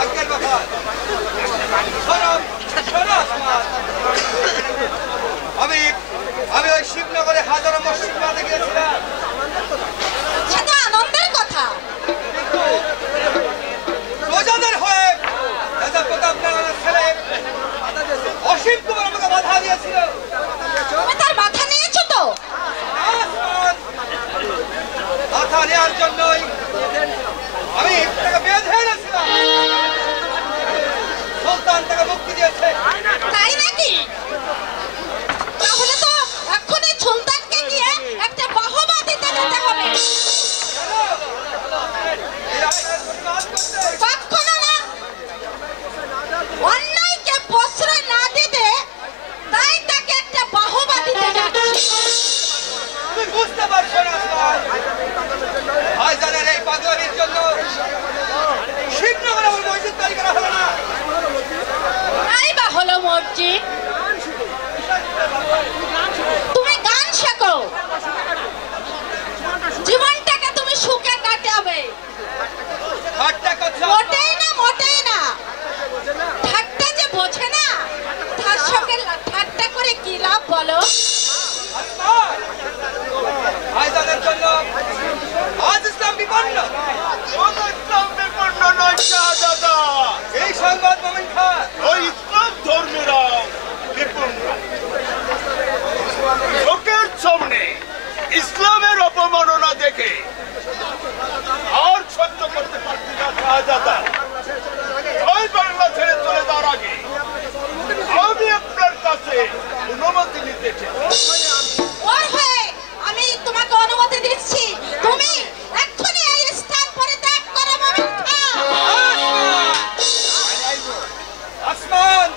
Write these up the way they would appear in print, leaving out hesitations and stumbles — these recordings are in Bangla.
আজকের কথা আমি ওই শিবনগরে হাজারো মসজিদ বাদে গিয়েছিলাম। সেটা আনন্দের কথা। প্রজাদের হয়ে রাজা প্রতাপ নারায়ণের ছেলে অসীম কুমার আমাকে বাধা দিয়েছিল। তুমি তার মাথা নিয়েছো তো? মাথা নেওয়ার জন্যই আমি তাকে বেঁধে এনেছিলাম। সুলতান তাকে মুক্তি দিয়েছে। তাই নাকি? তাহলে তো এক্ষুনি সুলতানকে গিয়ে একটা বাহবা দিতে যেতে হবে। কখনো না, অন্যায়কে প্রশ্রয় না দিতে তাই তাকে একটা বাহবা দিতে যাচ্ছে। তুমি বুঝতে পারছো না ভাইজানের এই পাগলামির জন্য শিবনগরে আমার মসজিদ তৈরি করা হলো না। তাই বা হলো মসজিদ? তুমি গান শেখো, জীবনটাকে তুমি সুখে কাটাবে। মোটেই না, মোটেই না। ঠাট্টা যে বোঝে না তার সঙ্গে ঠাট্টা করে কি লাভ বলো? ভাইজানের জন্য আজ ইসলাম বিপন্ন। ইসলাম বিপন্ন নয় শাহজাদা, এই সংবাদ মোমিন খান ওই ইসলাম ধর্মীরাও বিপন্ন। লোকের সামনে ইসলামের অপমাননা দেখে আর সহ্য করতে পারছি না শাহজাদা। ওই বাংলা ছেড়ে চলে যাওয়ার আগে আমি আপনার কাছে অনুমতি নিতে চাই। ওর হয়ে আমি তোমাকে অনুমতি দিচ্ছি, তুমি এক্ষুনি এই স্থান পরিত্যাগ করো মোমিন খান। আসমান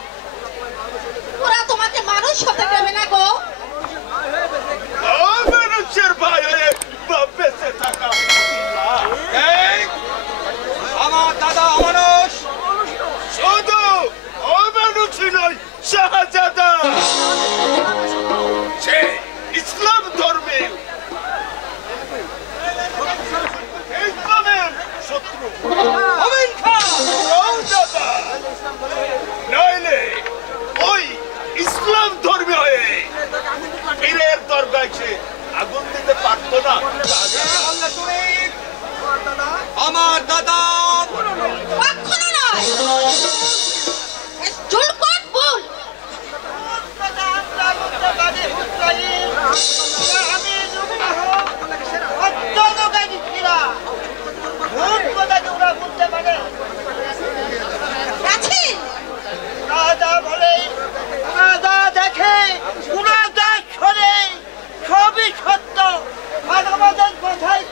ওরা তোমাকে মানুষ হতে দেবে না গো। মানুষের ভাই হয়ে বেঁচে থাকা এই আমার দাদা অমানুষ। শুধু অমানুষই নয় শাহজাদা, সে ইসলাম ধর্মে ইসলামের শত্রু। মোমিন খান শাহজাদা নইলে ওই ইসলাম ধর্মে হয়ে পীরের দরগায় সে আগুন দিতে পারতো না। আল্লাহ তুমি আমার দাদা কখনো নয়, জুলকট ভুল। আছেন সবই সত্য, আমাদের কথায়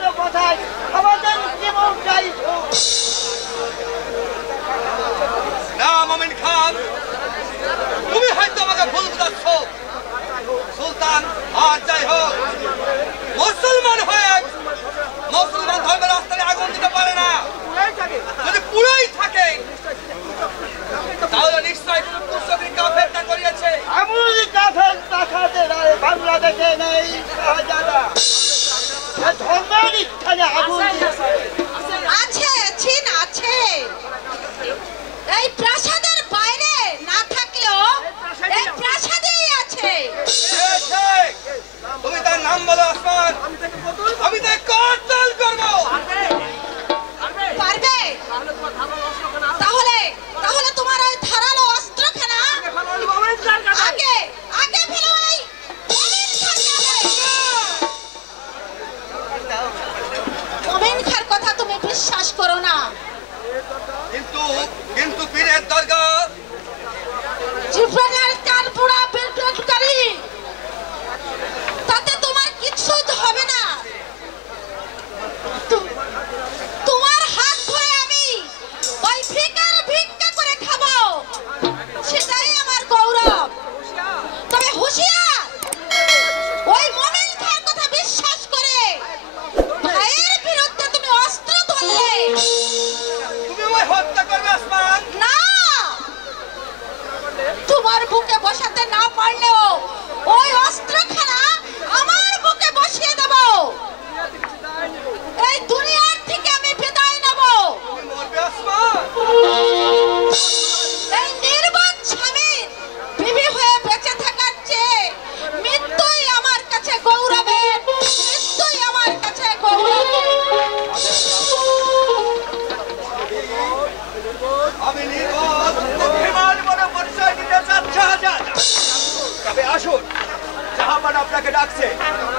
হয়েছে?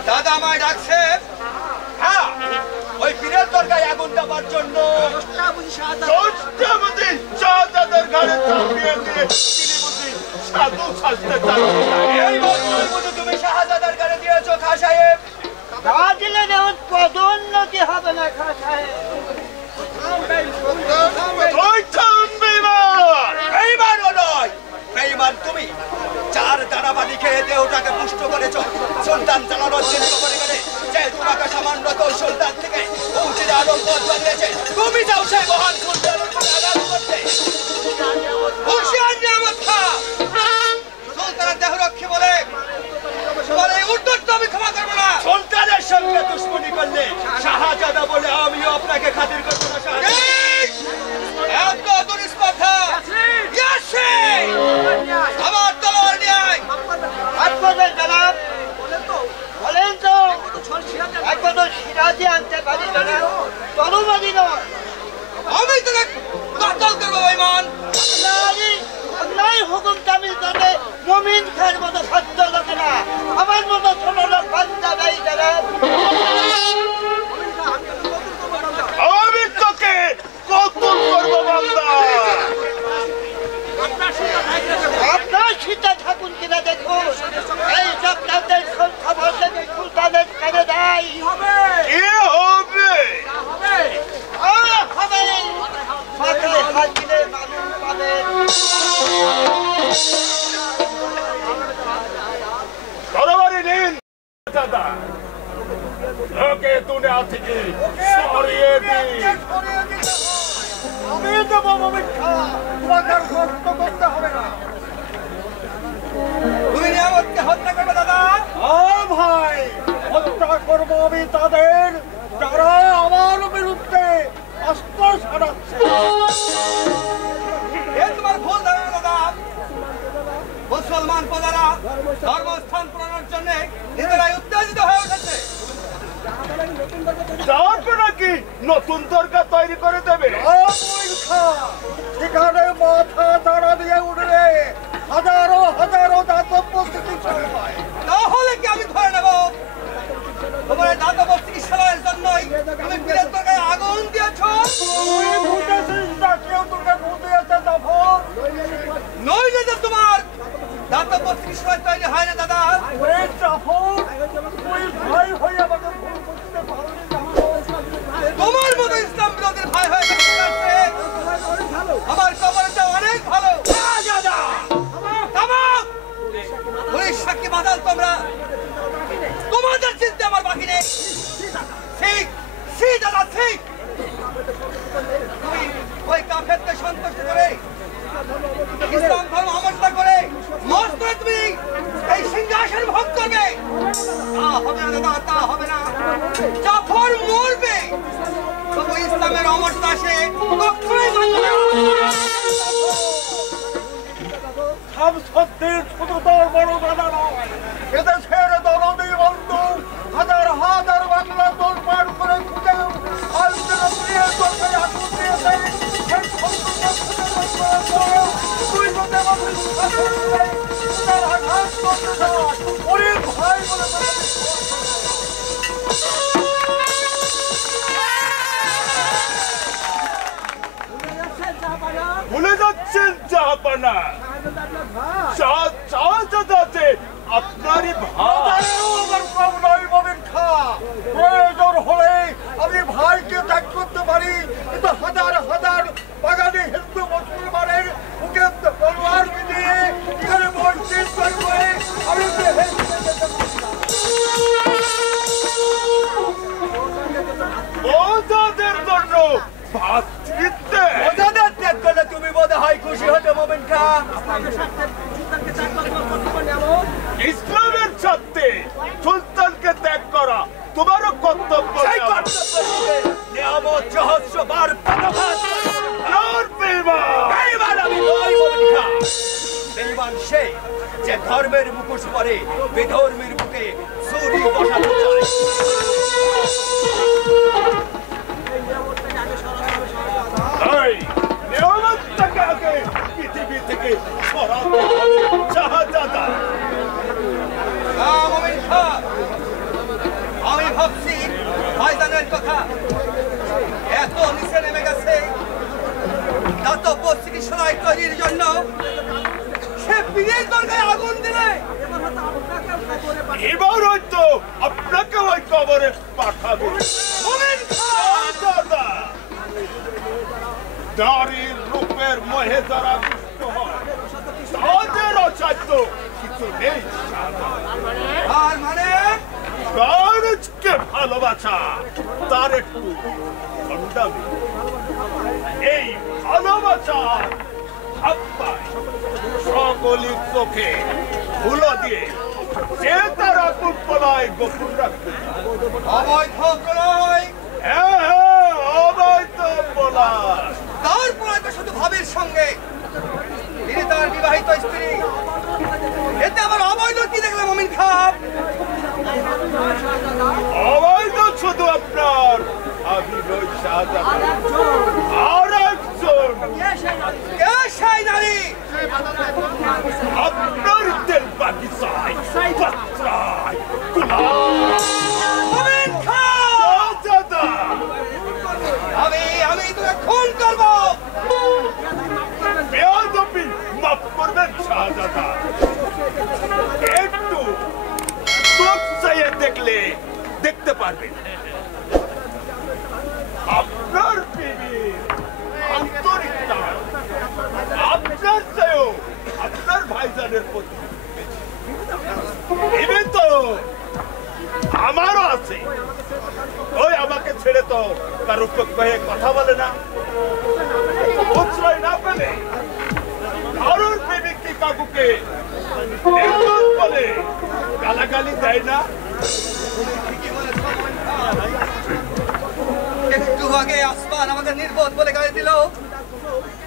দাদা আমায় ডাকছে। হ্যাঁ, ওই পীরের দরগায় আগুন দেওয়ার জন্য। শাহজাদার ঘরে চাপিয়ে দিয়ে তিনি বুঝি সাধু সাজতে চান। এই বছর বুঝি তুমি শাহজাদার ঘরে দিয়েছো খাঁ সাহেব? না দিলে পদোন্নতি হবে না খাঁ সাহেব। বেঈমানও নয়, বেঈমান তুমি। চার দানাবাদি খেয়ে দেহটাকে পুষ্ট করেছ সুলতান জালালউদ্দিন করে গেলে যে তোমাকে সামান্য কৌশলদার থেকে পৌঁছে আলম পথ বানিয়েছে, তুমি যাও সেই মহান সুলতানের আঘাত করতে। হুঁশিয়ার নিয়ামত খা, সুলতানের দেহরক্ষী বলে উদ্যত আমি ক্ষমা করবো না। সুলতানের সঙ্গে দুশ্মনী করলে শাহজাদা বলে আমিও আপনাকে খাতির করবো না। আমার তলোয়ার নিয়ে বলেন তো একবার তো সিরাজি আনতে পারি না, তরবারি নয়। আমি তোকে কতল করবো বেঈমান। অন্যায় হুকুম তামিল করে মুমিন খার মতো সত্য লোক না, আমার মতো ছোট লোক বান্দা নাই জনাব। আমি তোকে কতল করবো বান্দা। আপনার শীতে থাকুন কিনা দেখুন, এই চক্রান্তের খবর যদি সুলতানের কানে দেয় কি হবে? মাথায় হাত দিলে মানুষ পাবে। তরবারি নিন দাদা, লোকে দুনিয়া থেকে সরিয়ে দিন। আমি দেবো মুমিন খাঁ, তোমাকে কষ্ট করতে হবে না। তুমি নিয়ামতকে হত্যা করবে দাদা? ভাই, হত্যা করবো আমি তাদের যারা আমার বিরুদ্ধে অস্ত্র ছাড়াচ্ছে। এ তোমার ভুল ধারণা দাদা। মুসলমান প্রজারা ধর্মস্থান পূরণের জন্য নিজেরাই উত্তেজিত হয়ে উঠেছে। যাবে নাকি নতুন দরগা তৈরি করে দেবে? সেখানে মাথা তারা দিয়ে উঠবে হাজারো হাজারো দাতব্য চিকিৎসালয়। তাহলে কি আমি ধরে নেব তোমার দাতব্য চিকিৎসালয়ের জন্যই আমি পীরের দরগায় আগুন দিয়েছ? কেউ তোকে বুঝিয়েছে তখন নইলে যে তোমার দাতব্য চিকিৎসালয় তৈরি হয় না দাদা। তোমার মতো ইসলাম বিরোধীর ভাই হয়ে গেছে। আমার কবরটা অনেক ভালো। পুলিশ সাক্ষী বাদাল তোমরা, তোমাদের চিনতে আমার বাকি নেই। ঠিক দাদা ঠিক। তুমি ওই কাফেরকে সন্তুষ্ট করে ইসলাম ধর্ম আমলটা করে মস্তরে তুমি এই সিংহাসন ভোগ করবে? তা হবে না দাদা, তা হবে না। জাফর মরবে তবু ইসলামের অমরতা সে কখনোই মানবে না। শামসুদ্দিন শুধু তোর বড় দাদা নয়, এদেশের দরদি বন্ধু হাজার হাজার বাংলা তোর পার করে খুঁজে ভুলে যাচ্ছেন জাহাপানা, শাহজাদা আপনারই ভাই। আমার কম নয় মুমিন খাঁ, প্রয়োজন হলে আমি ভাইকে ত্যাগ করতে পারি, কিন্তু হাজার হাজার বাঙালি হিন্দু মুসলমানের বুকে তলোয়ার দিয়ে এখানে মসজিদ তৈরি করে আমি ওদের জন্য ভাতৃত্বে ওদের ত্যাগ করলে তুমি বোধ হয় খুশি হতে মুমিন খাঁ। ইসলামের স্বার্থে সুলতানকে ত্যাগ করা তোমারও কর্তব্য। সেই কর্তব্য নিয়ামত সহস্রবার বেঈমান আমি নই মুমিন খাঁ। বেঈমান সে যে ধর্মের মুখোশ পরে বেধর্মের বুকে ছুরি বসাতে চায়। নিয়ামতটাকে আগে পৃথিবী থেকে সরাতে হবে শাহজাদা। মুমিন খাঁ রাজপ্রাসাদ তৈরির জন্য সে পীরের দরগায় আগুন দিলে এবার হয়তো আপনাকে ওই কবরে পাঠাবে। দাদা, নারীর রূপের মোহে যারা দুষ্ট হয় তাদের অসাধ্য কিছু নেই। আর মানে মানুষকে ভালোবাসা তার একটু খণ্ডামি। এই ভালোবাসার হাপ্পায় সকলের চোখে ধুলো দিয়ে সে তার আকুল পলায় গোপন রাখবে। অবৈধ প্রলয় হ্যাঁ, অবৈধ পলায়। তার প্রলয় তো শুধু ভাবের সঙ্গে, তিনি তার বিবাহিত স্ত্রী। এতে আবার অবৈধ কি দেখলাম মমিন খাপ? অবৈধ শুধু আপনার আবির শাহজাহান আর একজন কে সেই নারী? আপনার তেল বাগিচায় পাত্রায় মমিন খাপ, দাদা, আমি তোকে খুন করবো। বেয়াদবি মাফ করবেন শাহজাহান। একটু চোখ চাইয়ে দেখলে দেখতে পারবেন আপনার বিবির আন্তরিক টান আপনার চেয়েও আপনার ভাইজানের প্রতি এমনি তো আমারও আছে। ওই আমাকে ছেড়ে তো কারো চোখে কথা বলে না, প্রশ্রয় না পেলে কারোর প্রেমিক কি কাকুকে বলে গালাগালি দেয় না। একটু আগে আসমান আমাদের নির্বোধ বলে গালি দিল,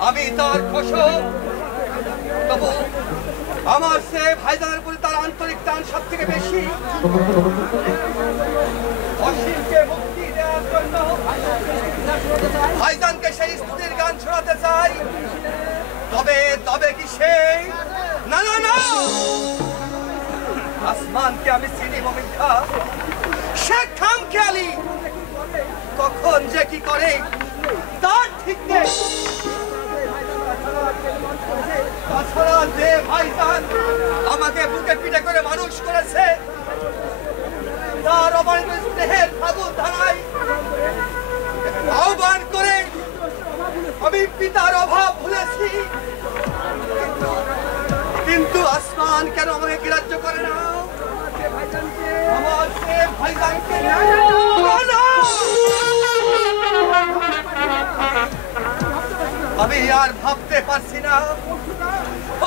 আমি তার ফসল। তবু আমার সে ভাইজানের প্রতি তার আন্তরিক টান সব থেকে বেশি। অসীমকে মুক্তি দেওয়ার জন্য ভাইজানকে সেই স্তুতির গান শোনাতে চাই। তবে কি সেই? না না না, আসমানকে আমি চিনি মমিন খাপ। সে খামখেয়ালি, কখন যে কি করে তার ঠিক নেই। তাছাড়া যে ভাইজান আমাকে বুকে পিঠে করে মানুষ করেছে, তার অবারিত স্নেহের ফাগুন ধারায় আহ্বান করে আমি পিতার অভাব ভুলেছি। কিন্তু আসমান কেন আমাকে গ্রাহ্য করে না? আমার সে ভাইজানকে আমি আর ভাবতে পারছি না।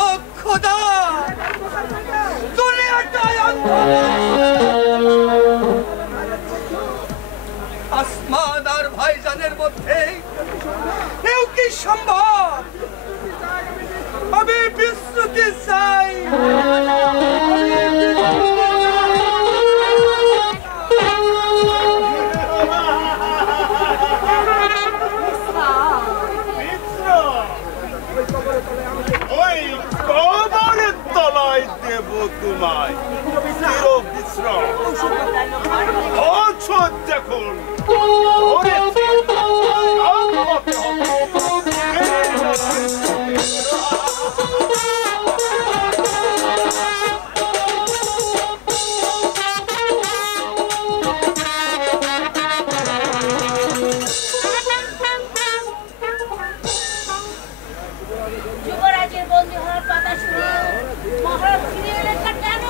ও খোদা, দুনিয়াটাই আসমান আর ভাইজানের মধ্যে কেউ কি সম্ভব? আমি বিশ্রুতি চাই। ওই কবরের তলায় দেব তোমায় চির বিশ্রাম। অছোট দেখুন যুবরাজের বন্দী হওয়ার কথা শুনে মহারাজ ফিরে এলেন না কেন?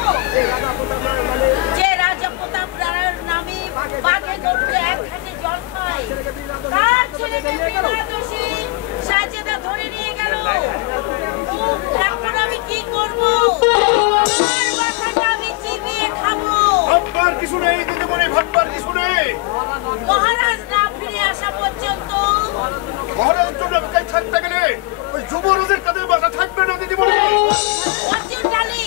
যে রাজা প্রতাপ রায়ের নামে বাঘে গরুকে এক ঘাটে জল খায়, তার ছেলেকে বিবাহদোষী সাজেদা ধরে নিয়ে গেল। এখন আমি কি করব? আমার মাথাটা আমি চিবিয়ে খাবো। ভাববার কিছু নেই দিদিমণি, ভাববার কিছু নেই। মহারাজ না ফিরে আসা পর্যন্ত মহারাজ জন্য থাকতে গেলে ওই যুবরাজের কাছে বাসা থাকবে না দিদিমণি। অর্জুন ডালি,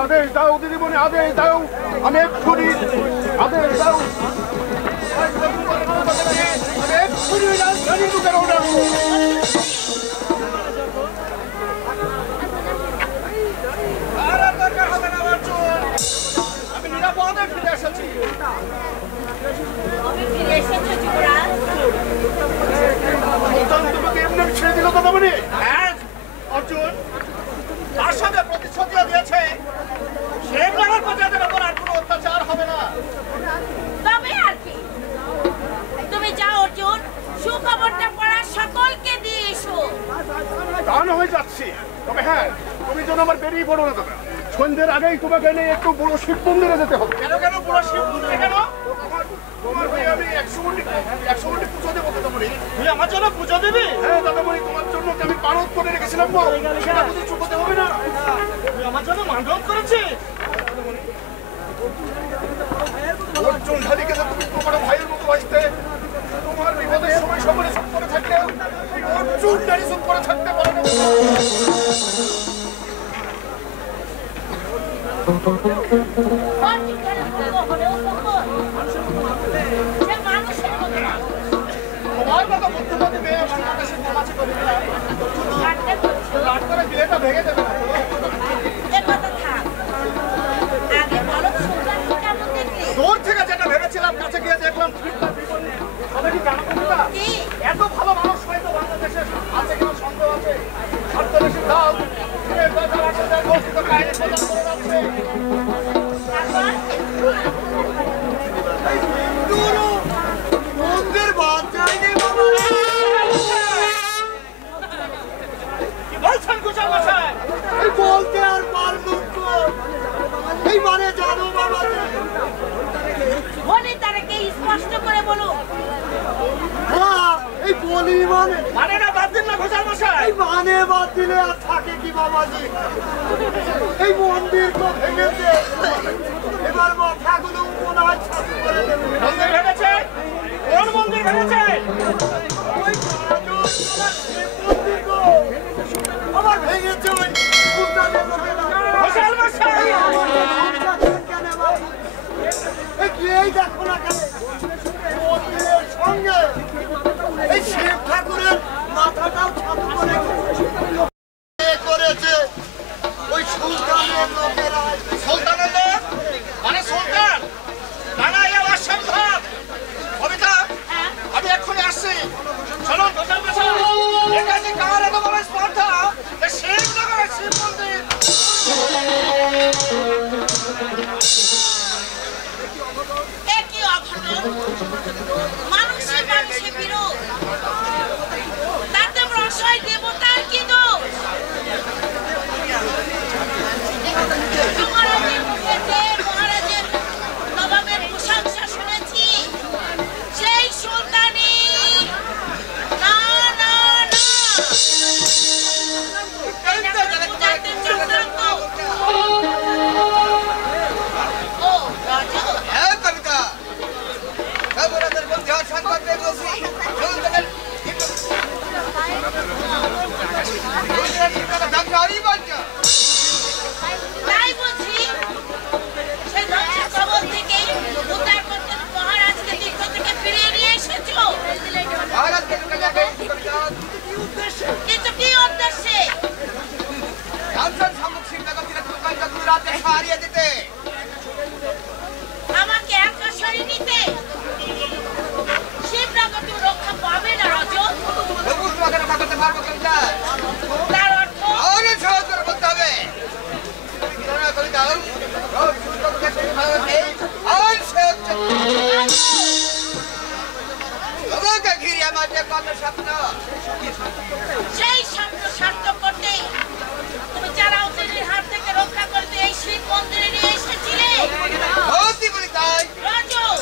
আদেশ দাও দিদিমণি, আদেশ দাও। আমি এক্ষুনি আদেশ দাও। আমি এক্ষুনি রাজধানী ঢুকে রওনা হবো। আমি নিরাপদে ফিরে এসেছি। আমি ফিরে এসেছো যুবরাজ? তোমাকে এমনি ছেড়ে দিল তো? হ্যাঁ, তুমি যেন আমার বেরিয়ে পড়ো না দাদা। সন্ধ্যের আগেই তোমাকে নিয়ে একটু বড় শিব মন্দিরে যেতে হবে। কেন বড় শিব মন্দিরে কেন? তোমার ভাই আমি 100 কোটি পুজো দেবো দাদামণি। তুই আমার জন্য পুজো দিবি? হ্যাঁ দাদামণি, তোমার জন্য আমি পারদ করে রেখেছিলাম গো, সেটা বুঝি চুকোতে হবে না? তুই আমার জন্য মানরত করেছিস? অর্জুন ধারীকে তুমি তোমার ভাইয়ের মতো বাঁচতে, তোমার বিপদের সময় সকলে চুপ করে থাকলে অর্জুন ধারী চুপ করে থাকতে পারে না। তোমার কথা বুদ্ধিমতী মেয়ে আমার কাছে সমাজে করে করে বিয়েটা ভেঙে দেবে না। দূর থেকে যেটা ভেবেছিলাম, কাছে গিয়ে দেখলাম এত ভালো মানুষ হয়তো বাংলাদেশের আছে কিনা সন্দেহ আছে। ছদ্মবেশী দল মন্দির বাদ যায়নি বাবা। কি বলছেন কুচাল মশাই? এই বলতে আর পারলুম তো, এই মানে জানো বাবা বলি তারাকে স্পষ্ট করে বলো। হ্যাঁ, এই বলি মানে না বাদ দিন না কুচাল মশাই। এই মানে বাদ দিলে আর থাকে কি বাবাজি? এই মন্দির তো ভেঙেছে, এবার মাথাগুলো মনে হয় ছাতু করে দেবে। মন্দির ভেঙেছে? কোন মন্দির ভেঙেছে? ওই মন্দির গো, আবার ভেঙেছে ওই সুলতানের লোকেরা। কুচাল মশাই কেন বাবু? এই দেখো না কেন মন্দিরের সঙ্গে এই শিব ঠাকুরের মাথাটাও ছাতু করে করেছে ওই সুলতানের লোকেরা। সুলতানের লোক মানে সুলতান? না না, এ অসম্ভব। কবিতা, আমি এক্ষুনি আসছি। চলো কুচাল মশাই, এটা যে কার এত বড় স্পর্ধা, শিবনগরের শিব মন্দির। একই অঘটন, মানুষের মানুষে বিরোধ, তাতে রসয় দেবতার কি দোষ? মহারাজের মুখেতে মহারাজের নবাবের প্রশংসা শুনেছি, সেই সুলতানি না না না, পূজাতে চক্রান্ত। ও রাজা, হ্যাঁ কবিতা, খবরাদের বন্ধু আর সংবাদ পেয়ে বলছি সুলতানের তাই বলছি, সেই ধ্বংসের কবল থেকেই উদ্ধার করতে মহারাজকে তীর্থ থেকে ফিরিয়ে নিয়ে এসেছো। কিন্তু কি উদ্দেশ্যে? আমাকে একা সরিয়ে নিতে? শিবনগর তুমি রক্ষা পাবে না রজত। তার অর্থ সেই স্বপ্ন সার্থক করতে তুমি যারা অতিথির হাত থেকে রক্ষা করতে এই শিব মন্দিরে নিয়ে এসেছিলে রজত।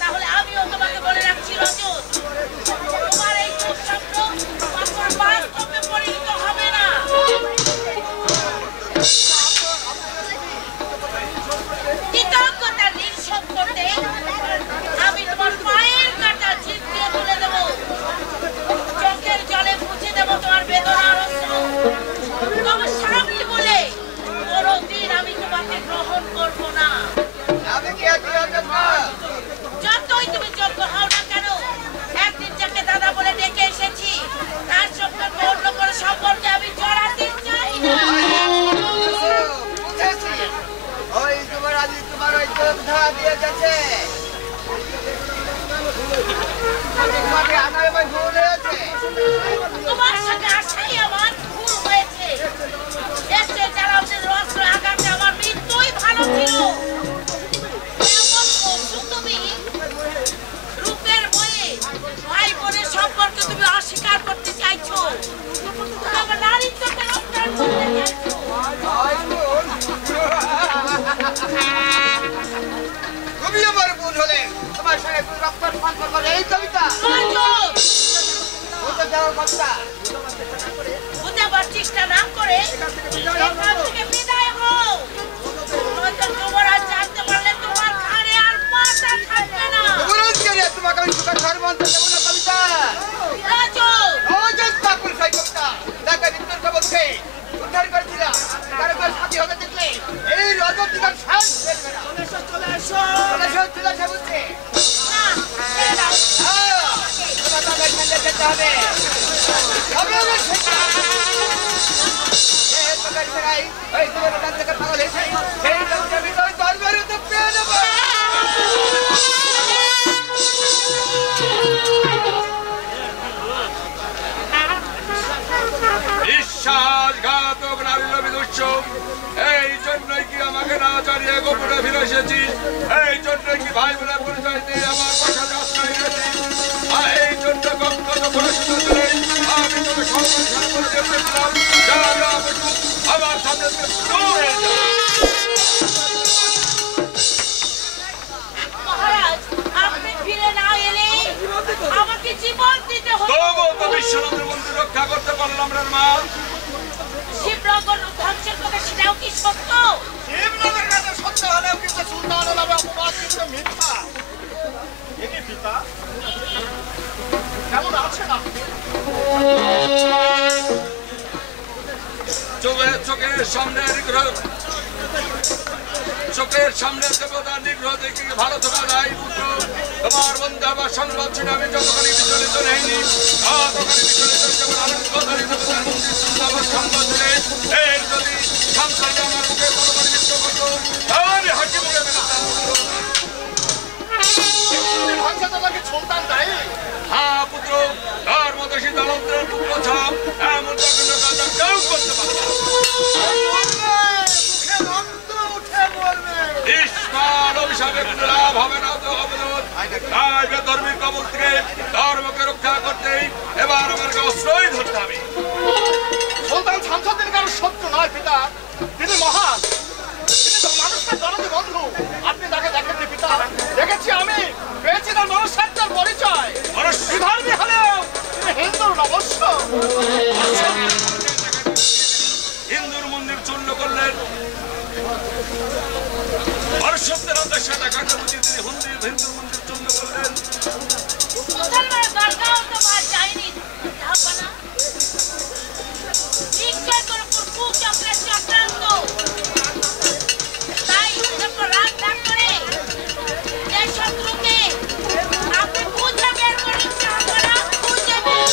তাহলে আমিও তোমাকে বলে রাখছি রজত, তোমার এই দুঃস্বপ্ন কখনো বাস্তবে পরিণত হবে না। কৃতজ্ঞতা নিঃসব করতে আমি তোমার পায়ের কাটা জিভ দিয়ে তুলে দেবো, চোখের জলে মুছে দেবো তোমার বেদনার অশ্রু। তোমার স্বামী বলে কোনোদিন আমি তোমাকে গ্রহণ করবো না। যতই তুমি যোগ্য হও না কেন, একদিন যাকে দাদা বলে ডেকে এসেছি তার সম্পর্কে অন্য কোনো সম্পর্কে আমি জড়াতে চাই না। তোমার সাথে আসাই আমার ভুল হয়েছে। এসে যারা ওদের রস্ত্র আঘাতে আমার মৃত্যুই ভালো ছিল। এমন করছো তুমি, রূপের বয়ে ভাই বোনের সম্পর্কে তুমি অস্বীকার করতে চাইছো। তোমার নারীত্ব এই কবিতা বলতে যাওয়ার কথা বুঝাবার চেষ্টা না করে এখান থেকে বিদায় হও। নয়তো যুবরাজ জানতে পারলে তোমার ঘাড়ে আর মাথা থাকবে না। যুবরাজ কে রে? তোমাকে আমি সুখের ঘর মানতে দেবো না কবিতা। রাজু অযোগ পাকুল খাই কবিতা ঢাকা বিদ্যুৎ খবরকে উদ্ধার করেছিলাম। কারো সাথী হবে দেখলে এই রজত দিগার শান ফেলবে না। চলে এসো বলছে না ছেড়ে দাও। তোমাকে আবার ঠান্ডা যেতে হবে। বিশ্বাসঘাতক নারী বিদুষ্য, এই জন্যই কি আমাকে না জানিয়ে গোপনে ফিরে এসেছিস? এই জন্যই কি ভাই বোনের পরিচয় দিয়ে আমার পাশাতে আশ্রয় নিয়েছিস? আর এই জন্য গঙ্গত পড়াশোনা করে আমি তোকে সর্বসাধারণ করে দিয়েছিলাম আমার সামনে থেকে দূর হয়ে যা। মহারাজ আপনি ফিরে না এলে আমাকে জীবন দিতে হবে। তবুও তো বিশ্বনাথের মন্দির রক্ষা করতে পারলাম না মা। শিবনগর ধ্বংসের কথা সেটাও কি সত্য? শিবনগরের কাছে সত্য হলেও কিন্তু সুলতানের নামে অপবাদ কিন্তু মিথ্যা। একে পিতা কেমন আছেন আপনি? চোখের সামনে দেবতা নিগ্রহ দেখে ভালো থাকা যায় পুত্র। তোমার বন্ধু আবার সংবাদ ছিল আমি যতখানি বিচলিত নেইনি ততখানি বিচলিত যেমন আনন্দধারী দেবতার মন্দির আমার সংবাদ ছিলে এর যদি সংসারে আমার মুখে তরবারি নৃত্য করতো আমি হাঁটি মুখে বেরোতাম। ধ্বংসতাকে সুলতান দায়ী? হ্যাঁ পুত্র, তার মতো শীতালন্ত্রের পুত্র ছাপ এমন জঘন্য কাজ আর কেউ করতে পারে না। ঈশ্বর অভিশাপে কোনো লাভ হবে না তো হবে না। তাই বেধর্মীর কবল থেকে ধর্মকে রক্ষা করতেই এবার আমাকে অস্ত্রই ধরতে হবে। সুলতান শামসুদ্দিন কারো শত্রু নয় পিতা, তিনি মহান, তিনি তো মানুষের দরদি বন্ধু। আপনি তাকে দেখেননি পিতা? দেখেছি আমি, পেয়েছি তার মনুষ্যত্বের পরিচয়। বিধর্মী হলেও তিনি হিন্দুর অবশ্য। হিন্দুর মন্দির চূর্ণ করলেন, মনুষ্যত্বের উদ্দেশ্যে দেখাতে বুঝি তিনি হিন্দুর মন্দির চূর্ণ করলেন। মুসলমানের দরগাও তো আর যায়নি ঢাকানা। নিশ্চয় তোর উপর কুচক্রে চক্রান্ত। তাই যখন রাত ডাক করে যে শত্রুকে আপনি খুঁজে বের করে চাকরা খুঁজে বের।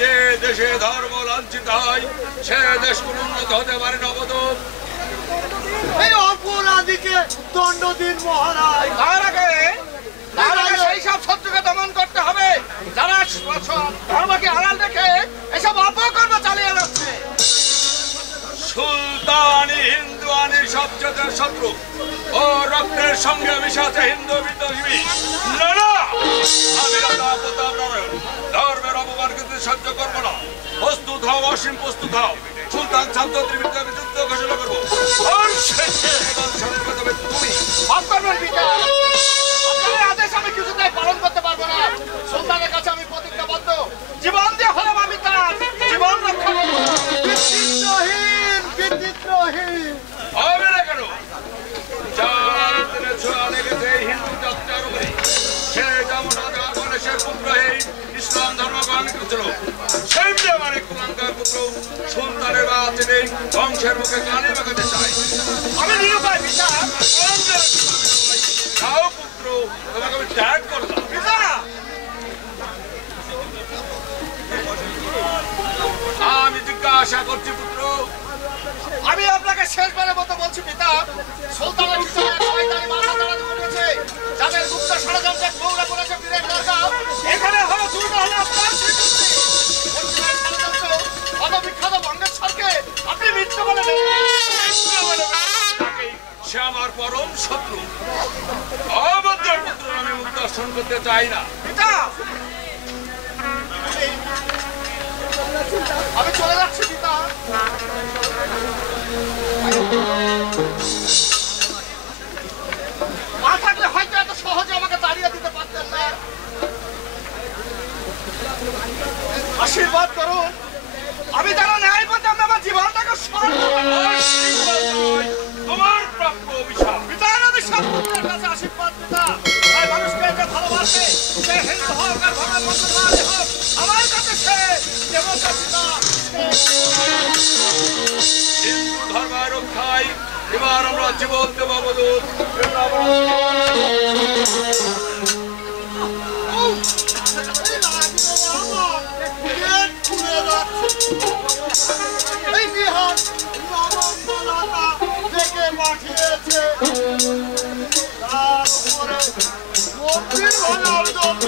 যে দেশে ধর্ম লাঞ্ছিত হয় সে দেশ কোন উন্নত হতে পারে না অবধূত। এই অপরাধীকে দণ্ড দিন মহারাজ। তার আগে সেই সব শত্রুকে দমন করতে হবে যারা ধর্মকে আড়াল রেখে এসব অপকর্ম চালিয়ে যাচ্ছে। সুলতানি হিন্দু আনি সবচেয়ে শত্রু ও রক্তের সঙ্গে মিশাতে হিন্দু বিদ্রোহী না না, আমি রাজা প্রতাপ নারায়ণ ধর্মের অপমান কিন্তু সহ্য করবো না। প্রস্তুত হও, অসীম প্রস্তুত হও। সুলতান শামসুদ্দিনের বিরুদ্ধে যুদ্ধ ঘোষণা করবো। তুমি মাফ করবেন পিতা, আপনার আদেশ আমি কিছুতেই পালন করতে পারবো না। সুলতানের কাছে আমি প্রতিজ্ঞাবদ্ধ, জীবন দিয়ে হলেও আমি তার জীবন রক্ষা করবো। বিদ্রোহীন হবে না কেন? যার দিনে ছোঁয়া লেগেছে হিন্দু জাতির উপরে, সে যেমন হাজার মানুষের পুত্র এই ইসলাম ধর্ম গ্রহণ করেছিল, সেমনি আমার এক কুলাঙ্গার পুত্র সুলতানের বাচ্চা নেই বংশের মুখে কানে বাগাতে চাই। আমি নিরুপায় পিতা। তাও পুত্র তোমাকে আমি ত্যাগ করলাম। পিতা আমি জিজ্ঞাসা করছি পুত্র, আমি আপনাকে শেষবারের মতো বলছি পিতা, সুলতানের পিছনে শয়তানি মাথা দাঁড়াতে বলেছে, যাদের গুপ্ত ষড়যন্ত্রে গৌরা করেছে বীরের দরকার, এখানে হলো দুর্গ হলো আপনার স্বীকৃতি। পশ্চিমের ষড়যন্ত্র অববিখ্যাত বঙ্গেশ্বরকে আপনি মৃত্যু বলে সে আমার পরম শত্রু। অভদ্র পুত্র আমি মুখ দর্শন করতে চাই না। পিতা আমি চলে যাচ্ছি পিতা। আশীর্বাদ পিতা আর মানুষকে যে ভালোবাসে সে হিন্দু হোক আর ভাঙা মুসলমানই হোক আমার কাছে সে দেবতা পিতা হিন্দু ধর্মের রক্ষায় এবার আমরা জীবন দেব বলুন এই বিহার নবমলতা থেকে পাঠিয়েছে তারপরে মন্দির ভাঙার জন্য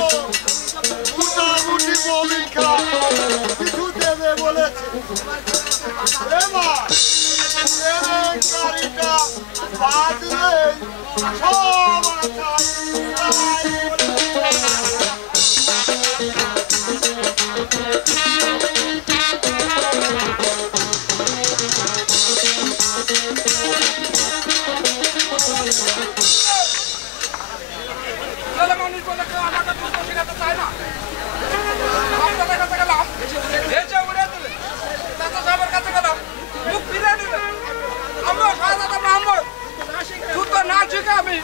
মোটামুটি ভূমিকা কিছু দেবে বলেছে এবার গাড়িটা বাদলে সব মানুষ বলে কেউ আমাকে দুটো কিনাতে চায় না আপনাদের কাছে গেলাম এসে উড়ে দিলে চাচা সাহেবের কাছে গেলাম মুখ ফিরে দিলে আমরা শাহজাদা মোহাম্মদ যুদ্ধ না শিখে আমি